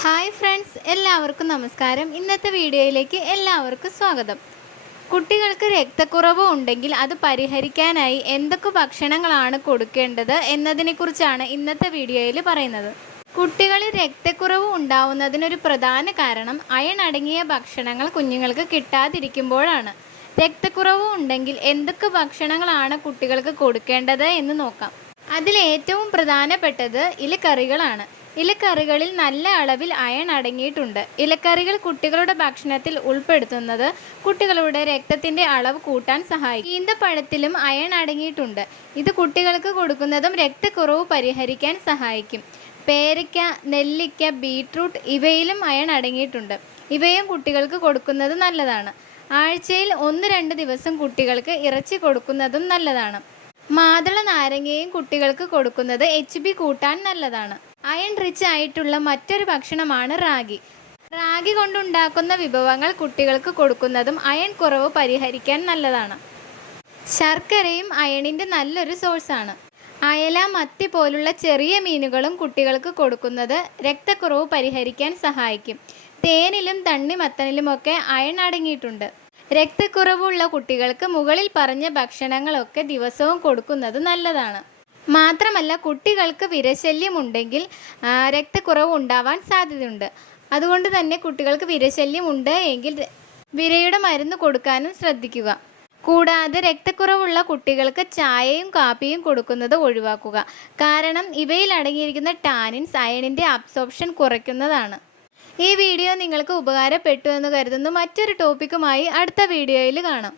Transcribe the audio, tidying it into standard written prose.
Hi friends, എല്ലാവർക്കും നമസ്കാരം. ഇന്നത്തെ വീഡിയോയിലേക്ക് എല്ലാവർക്കും സ്വാഗതം. കുട്ടികൾക്ക് രക്തക്കുറവ് ഉണ്ടെങ്കിൽ അത് പരിഹരിക്കാനായി എന്തൊക്കെ ഭക്ഷണങ്ങളാണ് കൊടുക്കേണ്ടത് എന്നതിനെക്കുറിച്ചാണ് ഇന്നത്തെ വീഡിയോയിൽ പറയുന്നത്. കുട്ടികളിൽ രക്തക്കുറവ് ഉണ്ടാവുന്നതിനൊരു പ്രധാന കാരണം അയൺ അടങ്ങിയ ഭക്ഷണങ്ങൾ കുഞ്ഞുങ്ങൾക്ക് കിട്ടാതിരിക്കുമ്പോഴാണ്. രക്തക്കുറവ് ഉണ്ടെങ്കിൽ എന്തൊക്കെ ഭക്ഷണങ്ങളാണ് കുട്ടികൾക്ക് കൊടുക്കേണ്ടത് എന്ന് നോക്കാം. അതിലേറ്റവും പ്രധാനപ്പെട്ടത് ഇലക്കറികളാണ്. ഇലക്കറികളിൽ നല്ല അളവിൽ അയൺ അടങ്ങിയിട്ടുണ്ട്. ഇലക്കറികൾ കുട്ടികളുടെ ഭക്ഷണത്തിൽ ഉൾപ്പെടുത്തുന്നത് കുട്ടികളുടെ രക്തത്തിൻ്റെ അളവ് കൂട്ടാൻ സഹായിക്കും. ഈന്തപ്പഴത്തിലും അയൺ അടങ്ങിയിട്ടുണ്ട്. ഇത് കുട്ടികൾക്ക് കൊടുക്കുന്നതും രക്തക്കുറവ് പരിഹരിക്കാൻ സഹായിക്കും. പേരയ്ക്ക, നെല്ലിക്ക, ബീട്രൂട്ട് ഇവയിലും അയൺ അടങ്ങിയിട്ടുണ്ട്. ഇവയും കുട്ടികൾക്ക് കൊടുക്കുന്നത് നല്ലതാണ്. ആഴ്ചയിൽ 1-2 ദിവസം കുട്ടികൾക്ക് ഇറച്ചി കൊടുക്കുന്നതും നല്ലതാണ്. മാതള നാരങ്ങയും കുട്ടികൾക്ക് കൊടുക്കുന്നത് HB കൂട്ടാൻ നല്ലതാണ്. അയൺ റിച്ച് ആയിട്ടുള്ള മറ്റൊരു ഭക്ഷണമാണ് റാഗി. റാഗി കൊണ്ടുണ്ടാക്കുന്ന വിഭവങ്ങൾ കുട്ടികൾക്ക് കൊടുക്കുന്നതും അയൺ കുറവ് പരിഹരിക്കാൻ നല്ലതാണ്. ശർക്കരയും അയണിൻ്റെ നല്ലൊരു സോഴ്സാണ്. അയല, മത്തി പോലുള്ള ചെറിയ മീനുകളും കുട്ടികൾക്ക് കൊടുക്കുന്നത് രക്തക്കുറവ് പരിഹരിക്കാൻ സഹായിക്കും. തേനിലും തണ്ണിമത്തനിലുമൊക്കെ അയൺ അടങ്ങിയിട്ടുണ്ട്. രക്തക്കുറവുള്ള കുട്ടികൾക്ക് മുകളിൽ പറഞ്ഞ ഭക്ഷണങ്ങളൊക്കെ ദിവസവും കൊടുക്കുന്നത് നല്ലതാണ്. മാത്രമല്ല, കുട്ടികൾക്ക് വിരശല്യമുണ്ടെങ്കിൽ രക്തക്കുറവ് ഉണ്ടാവാൻ സാധ്യതയുണ്ട്. അതുകൊണ്ട് തന്നെ കുട്ടികൾക്ക് വിരശല്യം ഉണ്ട് എങ്കിൽ വിരയുടെ മരുന്ന് കൊടുക്കാനും ശ്രദ്ധിക്കുക. കൂടാതെ രക്തക്കുറവുള്ള കുട്ടികൾക്ക് ചായയും കാപ്പിയും കൊടുക്കുന്നത് ഒഴിവാക്കുക. കാരണം ഇവയിൽ അടങ്ങിയിരിക്കുന്ന ടാനിൻസ് അയണിൻ്റെ അബ്സോർപ്ഷൻ കുറയ്ക്കുന്നതാണ്. ഈ വീഡിയോ നിങ്ങൾക്ക് ഉപകാരപ്പെട്ടു എന്ന് കരുതുന്നു. മറ്റൊരു ടോപ്പിക്കുമായി അടുത്ത വീഡിയോയിൽ കാണാം.